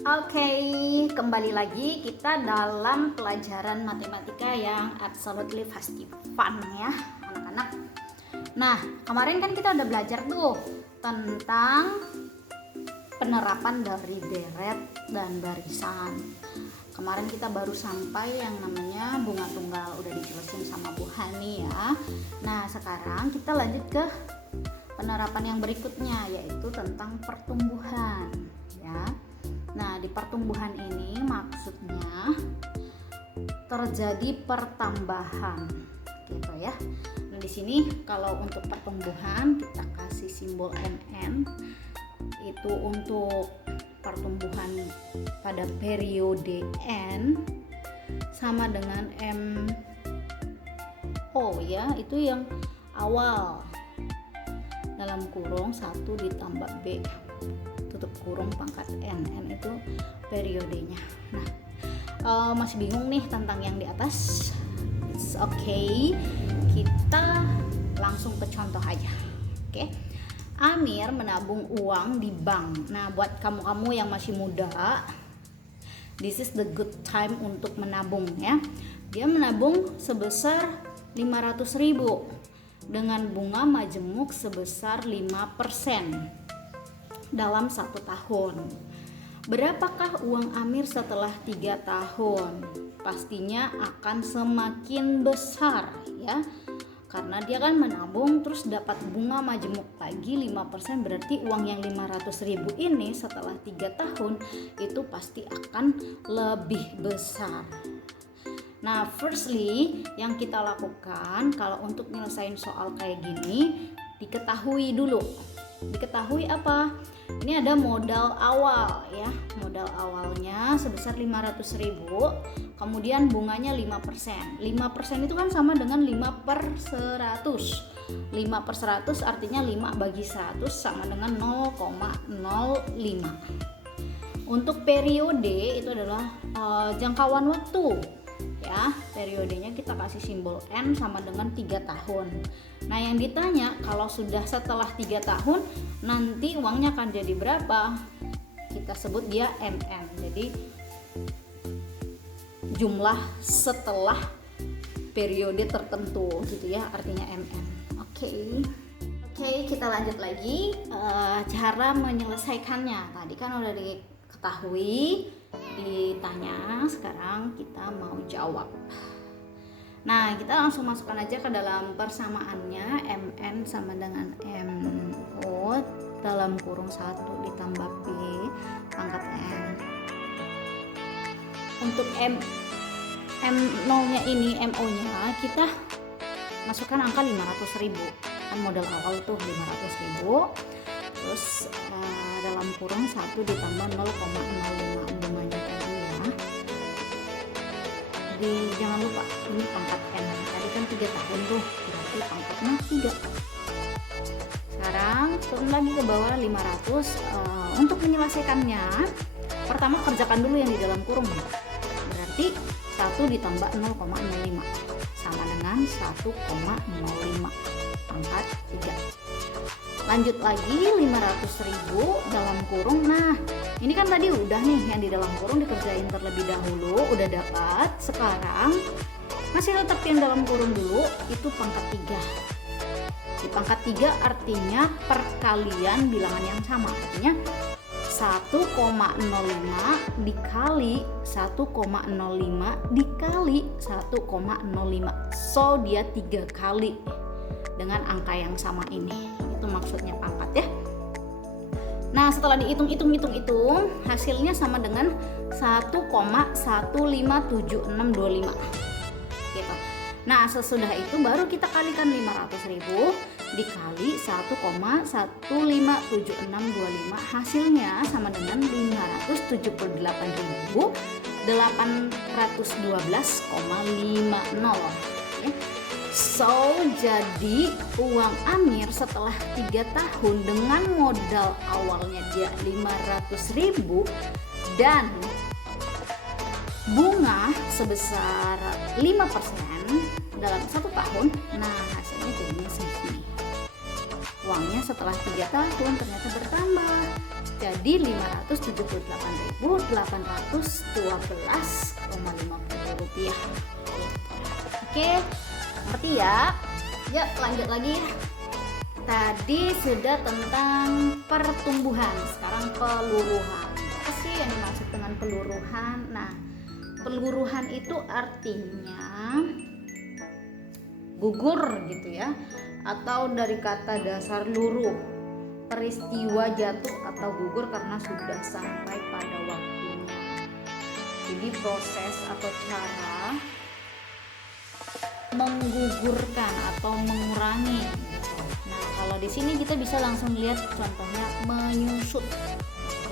Oke, kembali lagi kita dalam pelajaran matematika yang absolutely pasti fun ya, anak-anak. Nah, kemarin kan kita udah belajar tuh tentang penerapan dari deret dan barisan. Kemarin kita baru sampai yang namanya bunga tunggal, udah dijelasin sama Bu Hani ya. Nah, sekarang kita lanjut ke penerapan yang berikutnya, yaitu tentang pertumbuhan ya. Nah, di pertumbuhan ini maksudnya terjadi pertambahan gitu ya. Nah, di sini kalau untuk pertumbuhan kita kasih simbol MN, itu untuk pertumbuhan pada periode N sama dengan MO ya, itu yang awal dalam kurung 1 ditambah B tutup kurung pangkat N itu periodenya. Nah, masih bingung nih tentang yang di atas? It's okay, kita langsung ke contoh aja. Oke, Amir menabung uang di bank. Nah, buat kamu-kamu yang masih muda, this is the good time untuk menabung ya. Dia menabung sebesar 500.000 dengan bunga majemuk sebesar 5% dalam 1 tahun. Berapakah uang Amir setelah 3 tahun? Pastinya akan semakin besar ya, karena dia kan menabung terus dapat bunga majemuk lagi 5%, berarti uang yang 500.000 ini setelah 3 tahun itu pasti akan lebih besar. Nah, firstly yang kita lakukan kalau untuk nyelesain soal kayak gini, diketahui dulu. Diketahui apa? Ini ada modal awal ya. Modal awalnya sebesar 500.000, kemudian bunganya 5%. 5% itu kan sama dengan 5/100. 5/100 artinya 5 bagi 100 sama dengan 0,05. Untuk periode itu adalah jangkauan waktu ya. Periodenya kita kasih simbol N sama dengan 3 tahun. Nah, yang ditanya kalau sudah setelah 3 tahun nanti uangnya akan jadi berapa? Kita sebut dia MN. Jadi jumlah setelah periode tertentu gitu ya, artinya MN. Oke, kita lanjut lagi cara menyelesaikannya. Tadi kan udah diketahui, ditanya, sekarang kita mau jawab. Nah, kita langsung masukkan aja ke dalam persamaannya. MN sama dengan MO dalam kurung 1 ditambah B pangkat N. Untuk M0 nya ini, MO nya kita masukkan angka 500.000. Kan modal awal tuh 500.000. Terus dalam kurung 1 ditambah 0,05 bunganya tadi ya. Jadi jangan lupa ini pangkat N. Tadi kan 3 tahun tuh, berarti pangkatnya 3. Sekarang turun lagi ke bawah 500. Untuk menyelesaikannya, pertama kerjakan dulu yang di dalam kurung. Berarti 1 ditambah 0,05 sama dengan 1,05 pangkat 3. Lanjut lagi 500.000 dalam kurung. Nah, ini kan tadi udah nih yang di dalam kurung dikerjain terlebih dahulu, udah dapat. Sekarang masih tetap yang dalam kurung dulu, itu pangkat 3. Di pangkat 3 artinya perkalian bilangan yang sama, artinya 1,05 dikali 1,05 dikali 1,05. So dia 3 kali dengan angka yang sama ini. Itu maksudnya pangkat ya. Nah, setelah dihitung hasilnya sama dengan 1,157625 gitu. Nah, sesudah itu baru kita kalikan 500.000 dikali 1,157625, hasilnya sama dengan 578.812,50 ya. So, jadi uang Amir setelah 3 tahun dengan modal awalnya dia 500.000 dan bunga sebesar 5% dalam 1 tahun, nah hasilnya jadinya segini. Uangnya setelah 3 tahun ternyata bertambah. Jadi menjadi Rp578.812,50. Oke, ngerti ya? Ya, lanjut lagi. Tadi sudah tentang pertumbuhan, sekarang peluruhan. Apa sih yang dimaksud dengan peluruhan? Nah, peluruhan itu artinya gugur gitu ya, atau dari kata dasar luruh, peristiwa jatuh atau gugur karena sudah sampai pada waktunya. Jadi proses atau cara menggugurkan atau mengurangi. Nah, kalau di sini kita bisa langsung lihat contohnya menyusut.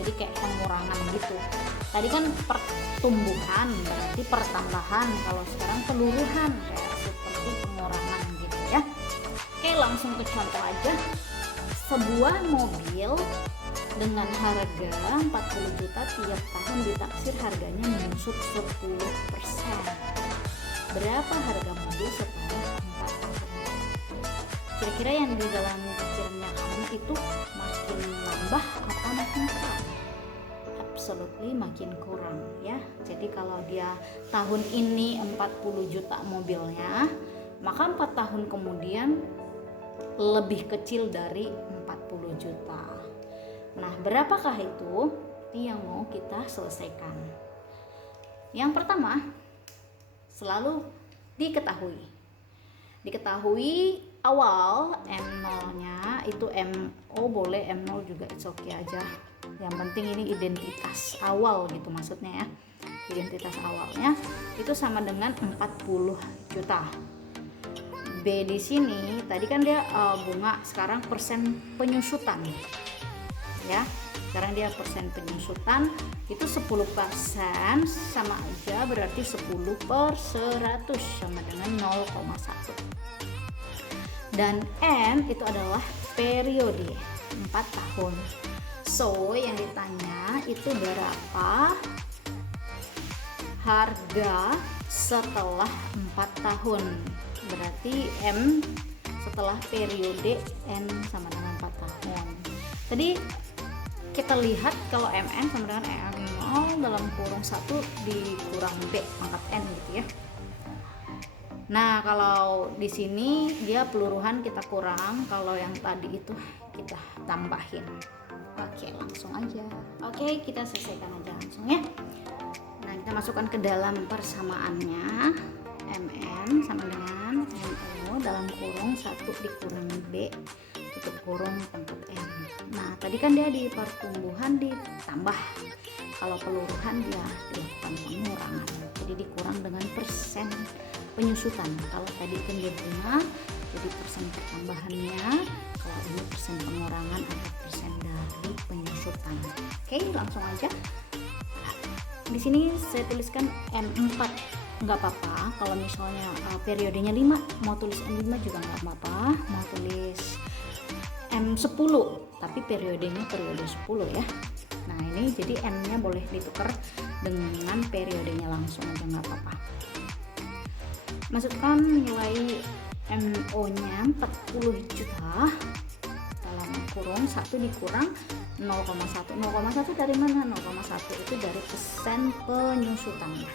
Jadi kayak pengurangan gitu. Tadi kan pertumbuhan berarti pertambahan, kalau sekarang peluruhan kayak seperti pengurangan gitu ya. Oke, langsung ke contoh aja. Sebuah mobil dengan harga 40 juta tiap tahun ditaksir harganya menyusut 10%. Berapa harga mobil setelah 4 tahun? Kira-kira yang di dalam pikirannya kamu itu makin nambah atau makin kurang? Absolutely makin kurang ya. Jadi kalau dia tahun ini 40 juta mobilnya, maka 4 tahun kemudian lebih kecil dari 40 juta. Nah, berapakah itu? Itu yang mau kita selesaikan. Yang pertama, selalu diketahui awal M0-nya itu MO boleh, M0 juga it's okay aja. Yang penting ini identitas awal gitu maksudnya ya. Identitas awalnya itu sama dengan 40 juta. B di sini tadi kan dia bunga, sekarang persen penyusutan ya. Sekarang dia persen penyusutan itu 10% sama aja berarti 10/100 sama dengan 0,1. Dan N itu adalah periode 4 tahun. So yang ditanya itu berapa harga setelah 4 tahun. Berarti M setelah periode N sama dengan 4 tahun. Tadi kita lihat kalau MN sama dengan M0 dalam kurung 1 dikurang B pangkat N gitu ya. Nah, kalau di sini dia peluruhan kita kurang, kalau yang tadi itu kita tambahin. Oke, langsung aja. Oke, kita selesaikan aja langsung ya. Nah, kita masukkan ke dalam persamaannya. MN sama dengan MO dalam kurung 1 dikurang B tutup kurung pangkat N. Nah, tadi kan dia di pertumbuhan ditambah, kalau peluruhan dia dilakukan pengurangan, jadi dikurang dengan persen penyusutan. Kalau tadi kan dia bunga, jadi persen pertambahannya, kalau ini persen pengurangan atau persen dari penyusutan. Oke, langsung aja. Di sini saya tuliskan M4, nggak apa-apa. Kalau misalnya periodenya 5, mau tulis M5 juga nggak apa-apa. Mau tulis M10, tapi periodenya periode 10 ya. Nah, ini jadi M-nya boleh ditukar dengan periodenya langsung aja nggak apa-apa. Masukkan nilai MO-nya 40 juta dalam kurung 1 dikurang 0,1. 0,1 dari mana? 0,1 itu dari persen penyusutannya.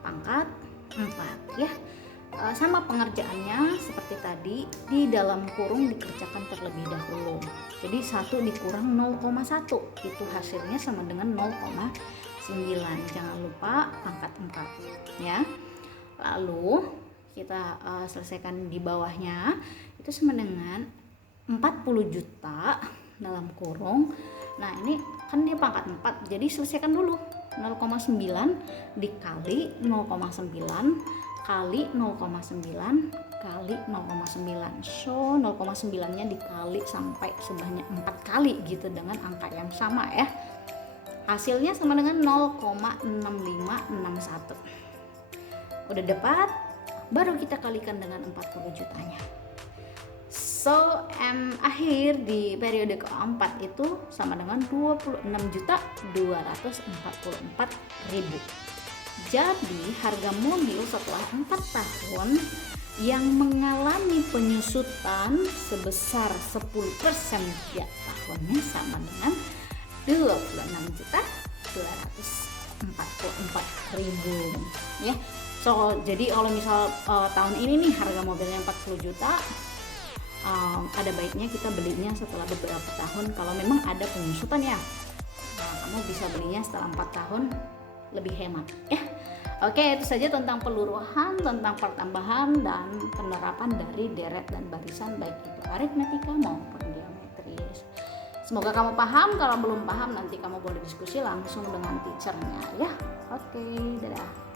Pangkat 4 ya. Sama pengerjaannya seperti tadi, di dalam kurung dikerjakan terlebih dahulu. Jadi 1 dikurang 0,1 itu hasilnya sama dengan 0,9. Jangan lupa pangkat 4 ya. Lalu kita selesaikan di bawahnya, itu sama dengan 40 juta dalam kurung. Nah, ini kan dia pangkat 4, jadi selesaikan dulu. 0,9 dikali 0,9 kali 0,9 kali 0,9. So 0,9 nya dikali sampai sebanyak 4 kali gitu dengan angka yang sama ya. Hasilnya sama dengan 0,6561. Udah dapat, baru kita kalikan dengan 40 jutanya. So M akhir di periode keempat itu sama dengan 26.244.000. Jadi harga mobil setelah 4 tahun yang mengalami penyusutan sebesar 10% tiap tahunnya sama dengan 26.244.000 ya. So jadi kalau misal tahun ini nih harga mobilnya 40 juta, ada baiknya kita belinya setelah beberapa tahun. Kalau memang ada penyusutan ya, nah, kamu bisa belinya setelah 4 tahun, lebih hemat ya. Oke, itu saja tentang peluruhan, tentang pertambahan dan penerapan dari deret dan barisan, baik itu aritmetika maupun geometris. Semoga kamu paham. Kalau belum paham nanti kamu boleh diskusi langsung dengan teachernya ya. Oke, dadah.